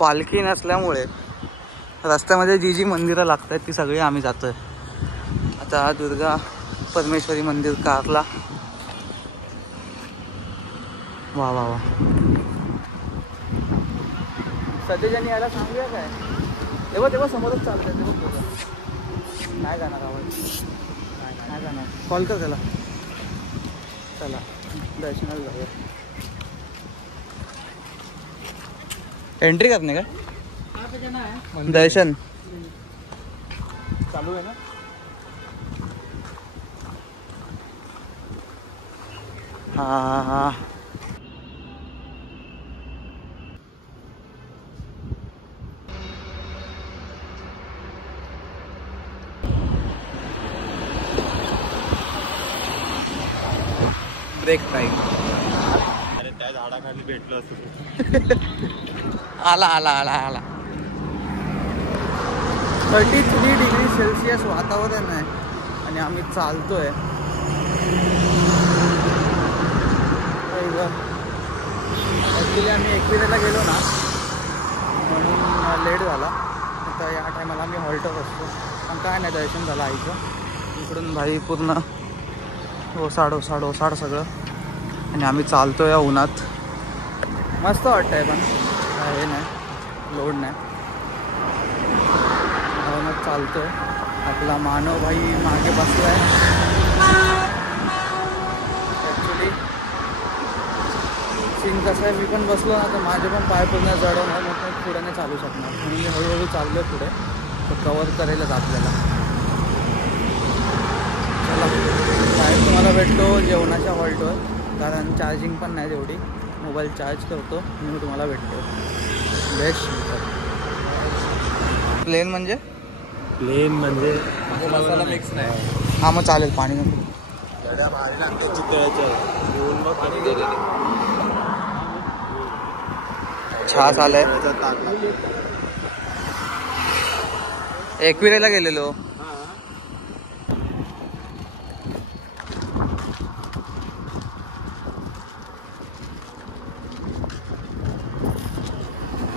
पालखी नसल्यामुळे रस्त्यामध्ये जी मंदिरं लागत आहेत ती सगळी आम्ही जातोय. आता दुर्गा परमेश्वरी मंदिर कारला. वा वा वा. सध्याच्यानी यायला सांगूया काय? तेव्हा समोरच चालतंय. तेव्हा नाही जाणार आवाज. नाही जाणार. कॉल कर त्याला. चला दर्शनाला जाऊया. एंट्री करणे का? दर्शन चालू आहे ना? हा. Break time. अरे त्या झाडाखाली भेटलो असतो. आला 33 डिग्री सेल्सिअस वातावरण आहे आणि आम्ही चालतोय. ॲक्च्युली आम्ही एकविरेला गेलो ना म्हणून लेट झाला. आता या टायमाला आम्ही हॉल्टच असतो. पण काय नाही, दर्शन झालं आईचं. इकडून भाई पूर्ण ओसाड सगळं. आणि आम्ही चालतो या उन्हात. मस्त वाटतंय पण हे नाही, लोड नाही. उन्हात चालतोय. आपला मानव भाई मागे बसलाय. ॲक्च्युली सीन कसं आहे, मी पण बसलो ना तर माझे पण पाय पूर्ण जड होणार, मग पुढे नाही चालू शकणार. म्हणून मी हळूहळू चाललो पुढे. तर कवर करेलच आपल्याला. चला बाहेर तुम्हाला भेटतो जेवणाच्या हॉल्टवर, कारण चार्जिंग पण नाही तेवढी. मोबाईल चार्ज करतो मी तुम्हाला भेटतो. बेस्ट. प्लेन म्हणजे मसाला मिक्स नाही. हां मग चालेल. पाणी नको. चहा चालय. एकविरेला गेलेलो.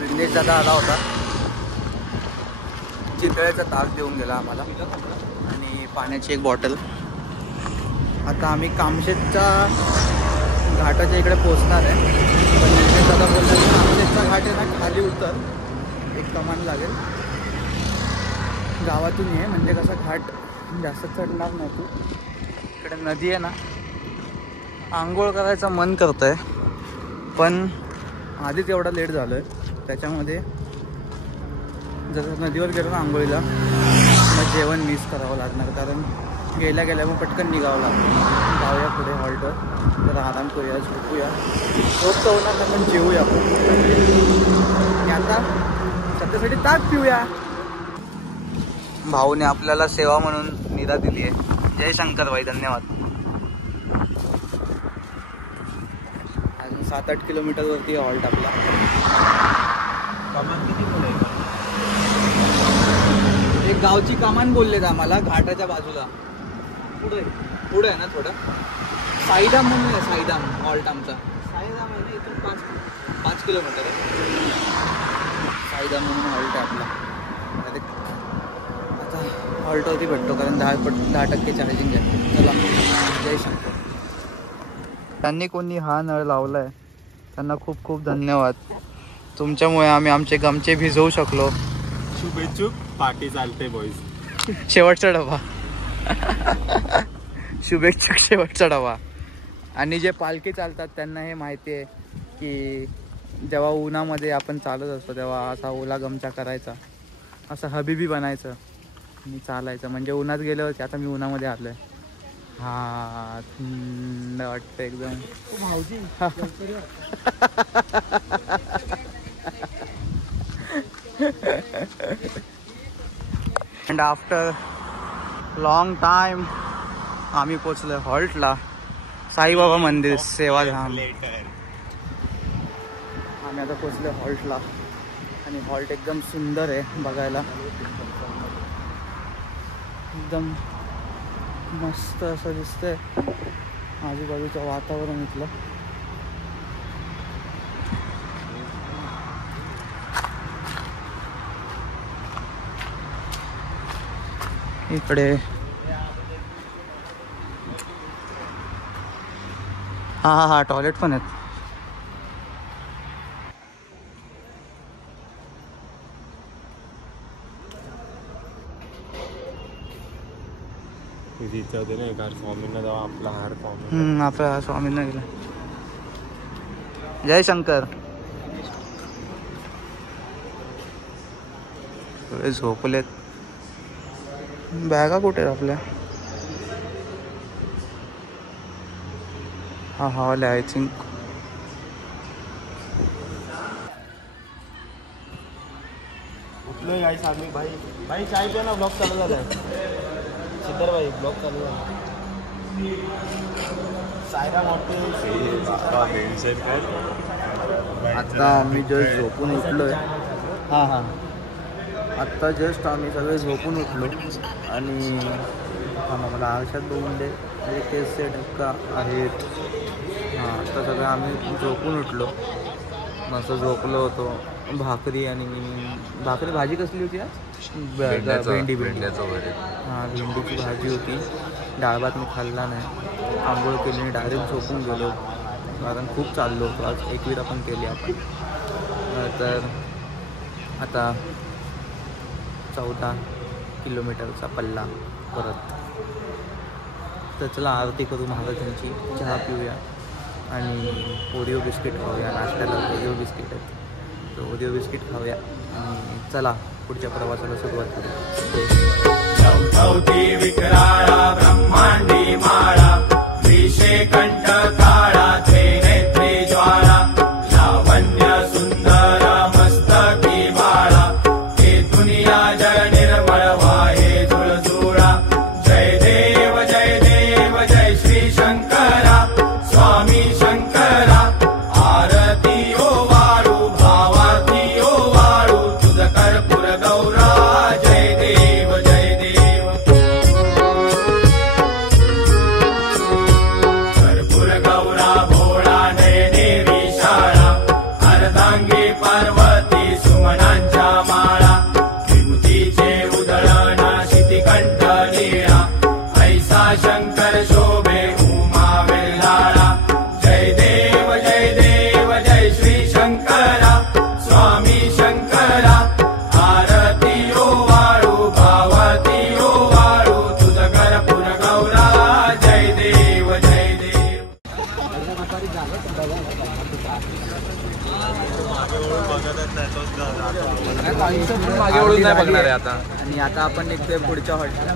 विघ्नेश दादा आला होता. चितळेचा ताक देऊन गेला आम्हाला आणि पाण्याची एक बॉटल. आता आम्ही कामशेतच्या घाटाच्या इकडे पोचणार आहे. पण विघ्नेश दादा बोलला की कामशेतचा घाट आहे ना खाली उतर, एक कमान लागेल. गावातून ये म्हणजे कसा घाट जास्त चढणार नाही तू. इकडे नदी आहे ना, आंघोळ करायचं मन करतंय पण आधीच एवढा लेट झालो आहे. त्याच्यामध्ये जर नदीवर गेलो ना आंघोळीला मग जेवण मिस करावं लागणार, कारण गेल्या मग पटकन निघावं लागतं. जाऊया पुढे हॉल्टवर, जरा आराम करूया, झोपूया. झोप तर होणार नाही पण जेवूया आपण. आणि आता सध्यासाठी ताक पिऊया. भाऊने आपल्याला सेवा म्हणून निरा दिली आहे. जय शंकर भाई, धन्यवाद. अजून 7-8 किलोमीटरवरती हॉल्ट आपला. कमान किती पुढे आहे? एक गावची कमान बोललेत आम्हाला घाटाच्या बाजूला. पुढे आहे ना थोडं. साईदाम म्हणून आहे. साईदाम हॉल्ट आमचा. साईदाम आहे ना, इथून 5 किलोमीटर आहे. साईदाम म्हणून हॉल्ट आहे आपला. आता हॉल्टवरती भेटतो कारण 10% चार्जिंग आहे. चला जय शंकर. त्यांनी कोणी हा नळ लावलाय त्यांना खूप खूप धन्यवाद. तुमच्यामुळे आम्ही आमचे गमचे भिजवू शकलो. शुभेच्छुक पार्टी चालते बॉईज. शेवटचा डबा. शुभेच्छुक शेवटचा डबा. आणि जे पालखी चालतात त्यांना हे माहिती आहे की जेव्हा उन्हामध्ये आपण चालत असतो तेव्हा असा ओला गमचा करायचा, असं हबीबी बनायचं आणि चालायचं. म्हणजे उन्हात गेल्यावरती आता मी उन्हामध्ये आलोय. हा थंड वाटतं एकदम. भाऊजी अँड आफ्टर लॉंग टाइम आम्ही पोचलोय हॉल्टला. साईबाबा मंदिर सेवाधाम. आम्ही आता पोचलोय हॉल्टला आणि हॉल्ट एकदम सुंदर आहे बघायला. एकदम मस्त असं दिसतंय आजूबाजूचं वातावरण इथलं. इकडे हा टॉयलेट पण आहेत. इच्छा होते ना कार स्वामींना जावा आपला हार स्वामी. आपल्या स्वामींना गेला. जय शंकर. झोपलेत. बॅगा कुठे आहेत आपल्या? हा हॉल आहे आय थिंक. उठलोय गाईस आम्ही. भाई चाय पे ना. ब्लॉग चालू झालाय. सिद्धर भाई ब्लॉग चालू झाला. आता आम्ही जस्ट झोपून उठलोय. हां आत्ता जस्ट आम्ही सगळे झोपून उठलो आणि मला आरशात बघून दे म्हणजे केस सेट का आहेत. आता सगळं आम्ही झोपून उठलो. मस्त झोपलो होतो. भाकरी भाजी कसली होती आज? भेंडीची भाजी होती. डाळ भात मी खाल्ला नाही. आंघोळ केली, डायरेक्ट झोपून गेलो कारण खूप चाललो होतो आज. 21 पण केली आपण. तर आता 14 किलोमीटरचा पल्ला परत. तर चला आरती करू महाराजांची, चहा पिऊया आणि ओरिओ बिस्किट खाऊया. नाश्त्याला ओरिओ बिस्किट आहेत, तर ओरिओ बिस्किट खाऊया आणि चला पुढच्या प्रवासाला सुरुवात करूया. विक्राळा ब्रह्मांडी माळा विषे कंठ काळा नेत्री ज्वाळा लावण्य सुंदर मस्तकी बाळा हे दुनिया जग निर्मळ वाहे झुळझुळा. जय देव जय देव जय श्री शंकरा स्वामी शंकरा. आरती ओ वाळू भावाती ओ वाळू तुझ कर्पूर गौरा. जय देव जय देव. कर्पूर गौरा भोळा नयने विशाळा अर्धांगी पार्वती सुमनांच्या माळा. विभूतीचे उधळण शितिकंठ नीळा ऐसा शंकर शोभे उमा वेल्हाळा. जय देव जय देव जय श्री शंकरा स्वामी शंकरा. आरती ओ वाळू भावती ओ वाळू तुझ कर्पूर गौरा. जय देव जय देव. मागे वळून नाही बघणार आहे आता. आणि आता आपण निघतोय पुढच्या हॉटेल.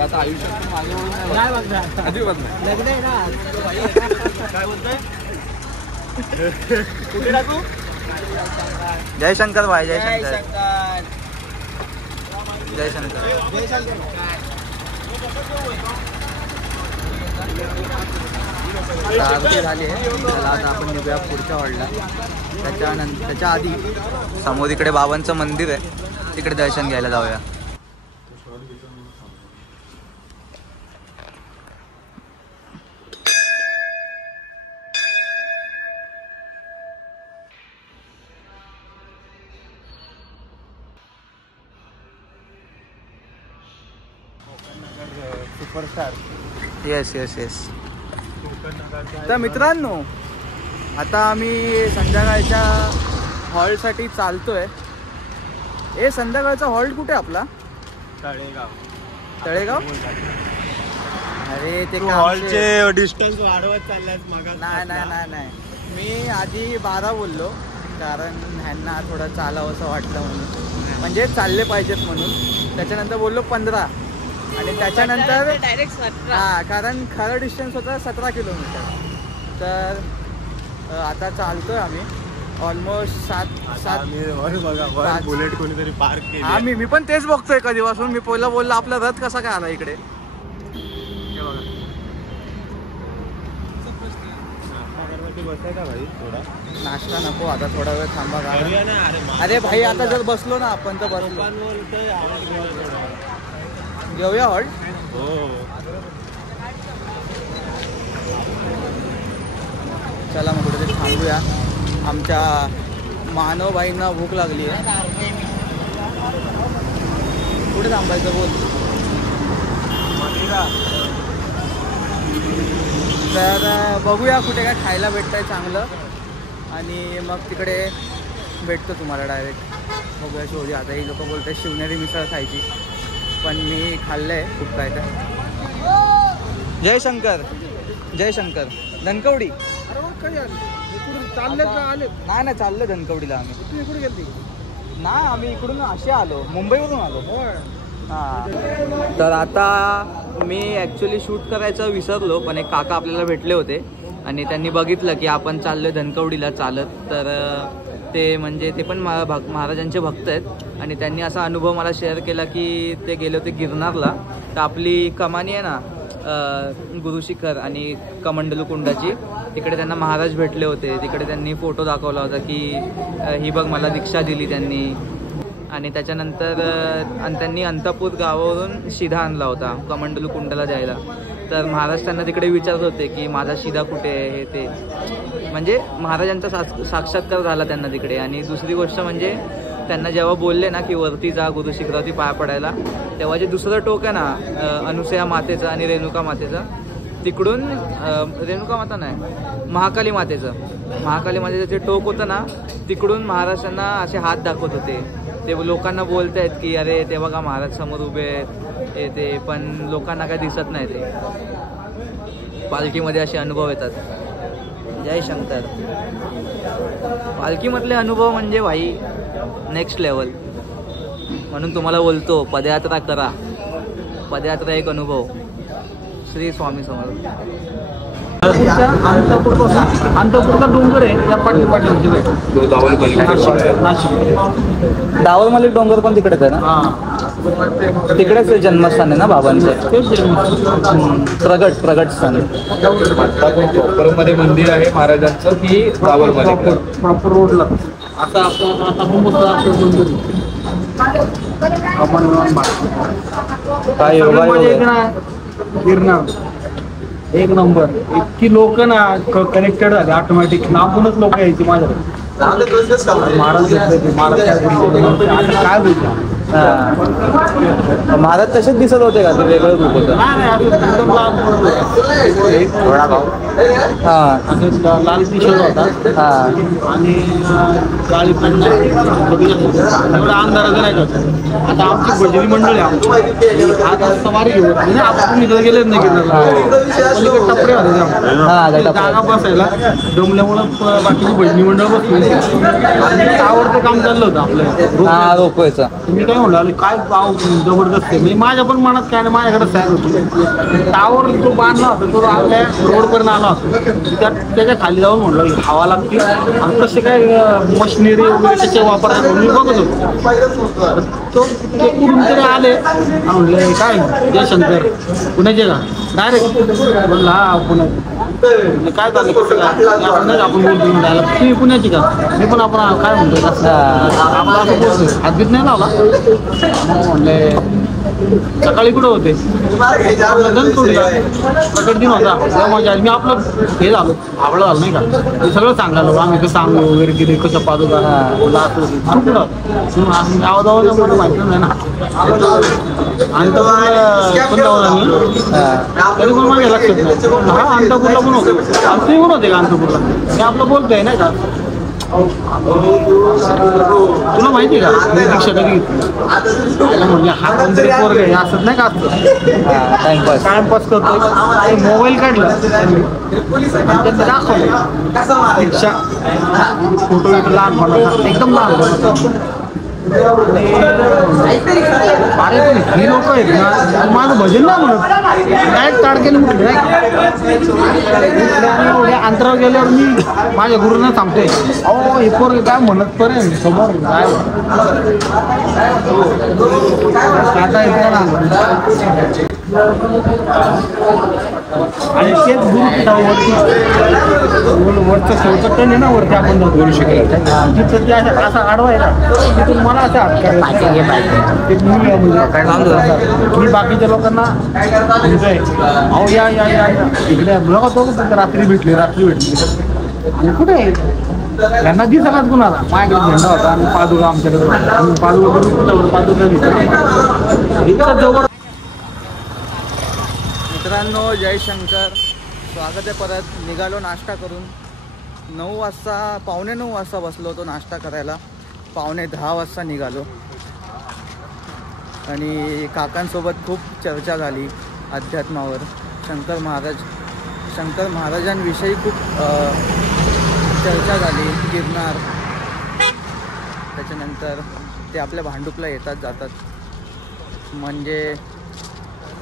आता आयुष्यात मागे वळून नाही बघणार. अजिबात नाही. लग्न आहे ना. काय बोलतोय? कुठे टाकू? जय शंकर भाई. जय शंकर. जय शंकर. आता आरती झाली आहे. चला आता आपण निघूया पुढच्या हॉलला. त्याच्या आधी समोर इकडे बाबांचं मंदिर आहे, तिकडे दर्शन घ्यायला जाऊया. सुपरस्टार. Yes yes yes. तर मित्रांनो आता आम्ही संध्याकाळच्या हॉलसाठी चालतोय. संध्याकाळचा हॉल्ट कुठे आपला? तळेगाव. अरे ते हॉलचे डिस्टन्स वाढवत चाललाय मागा. नाही मी आधी 12 बोललो कारण ह्यांना थोडं चालावं असं वाटलं म्हणून, म्हणजे चालले पाहिजेत म्हणून. त्याच्यानंतर बोललो 15 आणि त्याच्यानंतर डायरेक्ट 17. कारण खरं डिस्टन्स होता 17 किलोमीटर. तर आता चालतोय आम्ही ऑलमोस्ट 7 बुलेट कोणीतरी पार्क केली. मी पण तेच बघतोय कधीपासून. मी पहिला बोललो आपला रथ कसा काय आला इकडे. हे बघा. बसायचा भाई थोडा. नाश्ता नको आता, थोडा वेळ थांबा. अरे भाई आता जर बसलो ना आपण तर बसलो. घेऊया हॉल्ट. चला मग कुठेतरी थांबूया. आमच्या मानवबाईंना भूक लागली आहे. कुठे थांबायचं बोल. तर बघूया कुठे काय खायला भेटतंय चांगलं आणि मग तिकडे भेटतो तुम्हाला डायरेक्ट. बघूया शोधी. आता ही लोक बोलतात शिवनेरी मिसळ खायची, पण मी खाल्लं आहे खूप काय काय. जय शंकर, जय शंकर. धनकवडी चालले का आले? नाही चाललं धनकवडीला आम्ही. तुम्ही कुठे गेलती? ना आम्ही इकडून असे आलो, मुंबईवरून आलो. हां. तर आता मी ॲक्च्युली शूट करायचं विसरलो, पण एक काका आपल्याला भेटले होते आणि त्यांनी बघितलं की आपण चाललो आहे धनकवडीला चालत. तर ते म्हणजे ते पण महाराजांचे भक्त आहेत आणि त्यांनी असा अनुभव मला शेअर केला की ते गेले होते गिरनारला. तर आपली कमानी आहे ना गुरुशिखर आणि कमंडलू कुंडाची, तिकडे त्यांना महाराज भेटले होते. तिकडे त्यांनी फोटो दाखवला होता की ही बघ मला दीक्षा दिली त्यांनी. आणि त्याच्यानंतर त्यांनी अंतापूर गावावरून शिधा आणला होता कमंडलू कुंडाला द्यायला. तर महाराज त्यांना तिकडे विचारत होते की माझा शिधा कुठे आहे हे ते. म्हणजे महाराजांचा साक्षात्कार झाला त्यांना तिकडे. आणि दुसरी गोष्ट म्हणजे त्यांना जेव्हा बोलले ना की वरती जा गुरुशिखरावरती पाया पडायला, तेव्हा जे दुसरं टोक आहे ना अनुसया मातेचं आणि रेणुका मातेचं, तिकडून रेणुका माता नाही महाकाली मातेचं जे टोक होतं ना, तिकडून महाराजांना असे हात दाखवत होते. ते लोकांना बोलत आहेत की अरे ते बघा महाराज समोर उभे आहेत ते, पण लोकांना काय दिसत नाही. ते पालखीमध्ये असे अनुभव येतात. जय शंकर. पालखीमधले अनुभव म्हणजे भाई नेक्स्ट लेवल. म्हणून तुम्हाला बोलतो पदयात्रा करा. पदयात्रा एक अनुभव. श्री स्वामी समर्थ. अंतपूरचा डोंगर आहे त्या दावरमलिक डोंगर पण तिकडेच आहे ना. तिकडेच जन्मस्थान आहे ना बाबांचं. प्रगट स्थान. मध्ये मंदिर आहे महाराजांचं की दावरमलिक प्रॉपर रोडला आता काय गिरनार एक नंबर. इतकी लोक ना कनेक्टेड झाले ऑटोमॅटिक. लांबूनच लोक यायची माझ्याकडे. महाराज काय बोलतो. महाराज तसेच दिसत होते का? ते वेगळं रूप होतं. लाल टी शर्ट होता आणि काळी पॅन्ट. एवढा अंधाराचं नाही का. आता आमची भजनी मंडळी आता सवारी घेऊ आपण इकडे गेलेच नाही गेलं टपरे होते जागा बसायला जमल्यामुळं बाकीची भजनी मंडळ बसली. टावरचं काम चाललं होतं आपलं रोपवायचं. मी काय म्हणलं काय पाव जबरदस्त आहे. म्हणजे माझ्या पण मनात काय नाही, माझ्याकडे सॅर होती. टावर जो बांधला होता तो आपल्या रोडपर्यंत आला होता. त्याच्या खाली जाऊन म्हणलं हवा लागते आणि कसे काय मशिनरी वगैरे त्याचे वापरतात मी बघत होतो. तो ते कुठून तरी आले म्हणले काय जयशंकर पुण्याचे का डायरेक्ट म्हणलं हा पुण्याचे. काय झालं कसं काय आपण बोलतो म्हणायला तुम्ही पुण्याची का मी पण आपण काय म्हणतो आपण असं बोलतो. हातबीत नाही लावला म्हणले सकाळी कुठं होते धनकवडीला प्रकट दिन होता तेव्हा माझ्या मी आपलं हे झालो आवडलं झालं नाही का. ते सगळं सांगायला आम्ही कसं सांगू वगैरे किती कसं पाहतो का कुठं आवाज मला माहिती नाही ना. अंतपूरला पण तरी पण माझ्या लक्षात नाही. हा अंतपूरला पण होतो. तुम्ही पण होते का अंतपूरला. मी आपलं बोलतोय नाही का. तुला माहिती का मी दीक्षा कधी घेतली म्हणजे हा कोणतरी पोरग आहे असत नाही का असतं टाइमपास करतो. मोबाईल काढला त्यांचं दाखवलं दीक्षा फोटो लहानपणा एकदम लहान. अरे पण ही लोक आहेत ना माझं भजन नाही म्हणत डायरेक्ट ताडकेने म्हटलं एवढ्या अंतरावर गेल्यावर मी माझ्या गुरुंना सांगतोय अहो हे पोर काय म्हणत पर्यंत समोर काय आता येते ना. आणि तेच गुरुपीठावरती वरचं शेवटचं टन आहे ना वरती आपण बोलू शकतो तिथं ते असा आडवा आहे ना तिथून मला असं हात करायचं ते मी बाकीच्या लोकांना म्हणतोय अहो या इकडे बघा तो रात्री भेटली आणि कुठे आहे यांना दिसलाच कुणाला. माझ्याकडे झेंडा होता आणि पादुका आमच्याकडे होता. आम्ही पादुका इतकं जवळ. मित्रांनो जय शंकर, स्वागत आहे परत. निघालो नाश्ता करून. 9 वाजता, 9:45 वाजता बसलो होतो नाश्ता करायला. 9:45 वाजता निघालो आणि काकांसोबत खूप चर्चा झाली अध्यात्मावर. शंकर महाराजांविषयी खूप चर्चा झाली. गिरनार, त्याच्यानंतर ते आपल्या भांडुपला येतात जातात, म्हणजे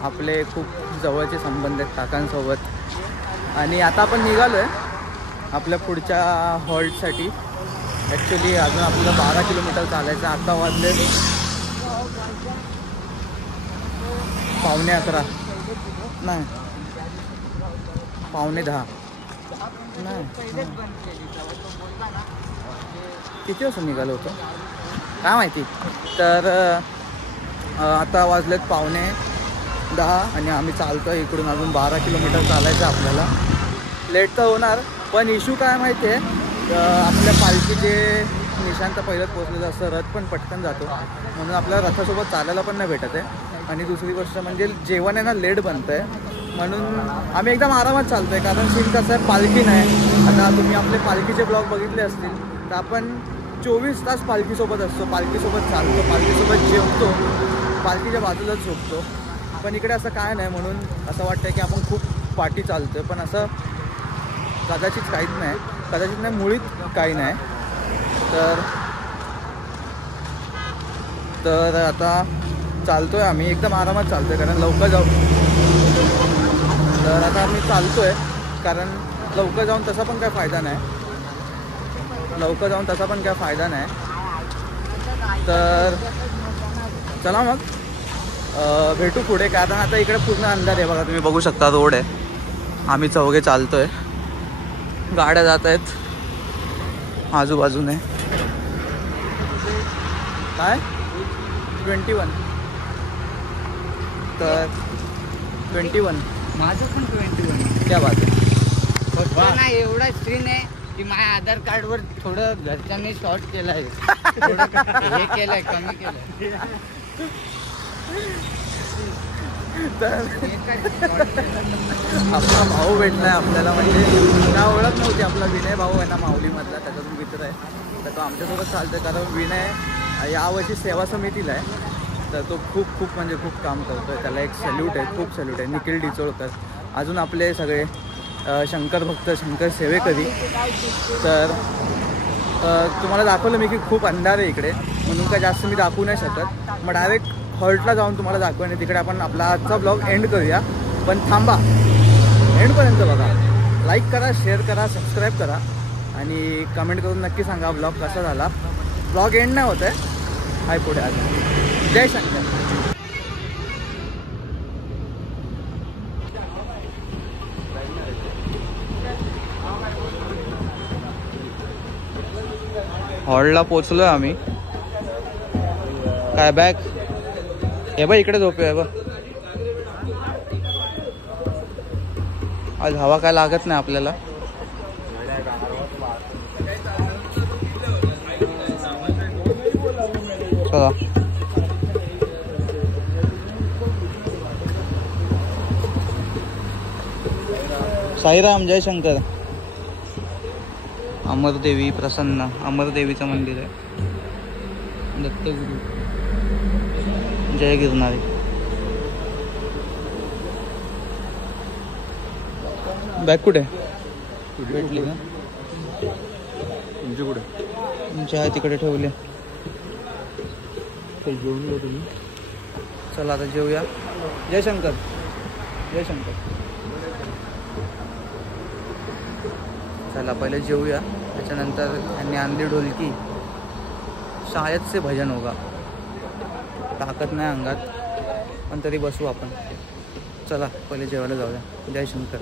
आपले खूप जवळचे संबंध आहेत काकांसोबत. आणि आता आपण निघालो आहे आपल्या पुढच्या हॉल्टसाठी. ॲक्च्युली अजून आपल्याला 12 किलोमीटर चालायचं. आता वाजले 9:45 नाही 9:10 नाही. किती वाजता निघालो होतो काय माहिती. तर आता वाजलेत 9:10 आणि आम्ही चालतो आहे इकडून. अजून 12 किलोमीटर चालायचं आपल्याला. लेट तर होणार, पण इश्यू काय माहिती आहे, आपल्या पालखीचे निशांत पहिलंच पोचलेलं असतं. रथ पण पटकन जातो, म्हणून आपल्याला रथासोबत चालायला पण नाही भेटत आहे. आणि दुसरी गोष्ट म्हणजे जेवण आहे ना लेट बनतं आहे, म्हणून आम्ही एकदम आरामात चालतो आहे. कारण सीन कसं आहे, पालखी नाही. आता तुम्ही आपले पालखीचे ब्लॉग बघितले असतील तर आपण 24 तास पालखीसोबत असतो, पालखीसोबत चालतो, पालखीसोबत जेवतो, पालखीच्या बाजूलाच झोपतो. पण इकडे असं काय नाही, म्हणून असं वाटतं की आपण खूप पाठी चालतो आहे. पण असं कदाचित काहीच नाही, कदाचित नाही, मुळीच काही नाही. तर आता चालतो आहे आम्ही एकदम आरामात चालतो आहे, कारण लवकर जाऊ. तर आता आम्ही चालतो आहे, कारण लवकर जाऊन तसा पण काय फायदा नाही. तर चला मग भेटू पुढे. कारण आता इकडे पूर्ण अंधार आहे बघा, तुम्ही बघू शकता. रोड आहे, आम्ही चौघे चालतो आहे. गाड्या जात आहेत आजूबाजूने. काय 21 तर 21 माझं पण 21 क्या बात आहे. नाही. एवढा सीन आहे की माझ्या आधार कार्डवर थोडं घरच्यांनी शॉर्ट केलं आहे, हे केलंय, कमी केलं. तर आपला भाऊ भेटलाय आपल्याला, म्हणजे ना ओळख नव्हती. आपला विनय भाऊ आहे ना माऊलीमधला, त्याचा तो मित्र आहे. तर तो आमच्यासोबत चालतो आहे, कारण विनय यावर्षी सेवा समितीला आहे. तर तो खूप म्हणजे खूप काम करतो आहे. त्याला एक सॅल्यूट आहे, खूप सॅल्यूट आहे. निखिल डिचोळकर, अजून आपले सगळे शंकर भक्त, शंकर सेवेकरी. तर तुम्हाला दाखवलं मी की खूप अंधार आहे इकडे, म्हणून काय जास्त मी दाखवू नाही शकत. मग डायरेक्ट हॉल्टला जाऊन तुम्हाला दाखवेन. तिकडे आपण आपला आजचा ब्लॉग एंड करूया. पण थांबा, एंडपर्यंत बघा. लाईक करा, शेअर करा, सबस्क्राईब करा आणि कमेंट करून नक्की सांगा ब्लॉग कसा झाला. ब्लॉग एंड नाही होत आहे, हाय पुढे आज. जय शंकर. हॉलला पोचलोय आम्ही. काय बॅग हे बघ, इकडे झोपूया बघ. आज हवा काय लागत नाही आपल्याला. चला साईराम, जय शंकर. अमरदेवी प्रसन्न, अमरदेवीचं मंदिर आहे. दत्तगुरु, जय गिरनारी. बॅग कुठे भेटली का तुमची? कुठे तुमच्या तिकडे ठेवले. जेवून घेऊ तुम्ही. चला आता जेवूया. जय शंकर, जय शंकर. चला पहिले जेवूया, त्याच्यानंतर त्यांनी आणली ढोलकी. शायद से भजन होगा. ताकद नाही अंगात, पण तरी बसू आपण. चला पहिले जेवायला जाऊया. जय शंकर.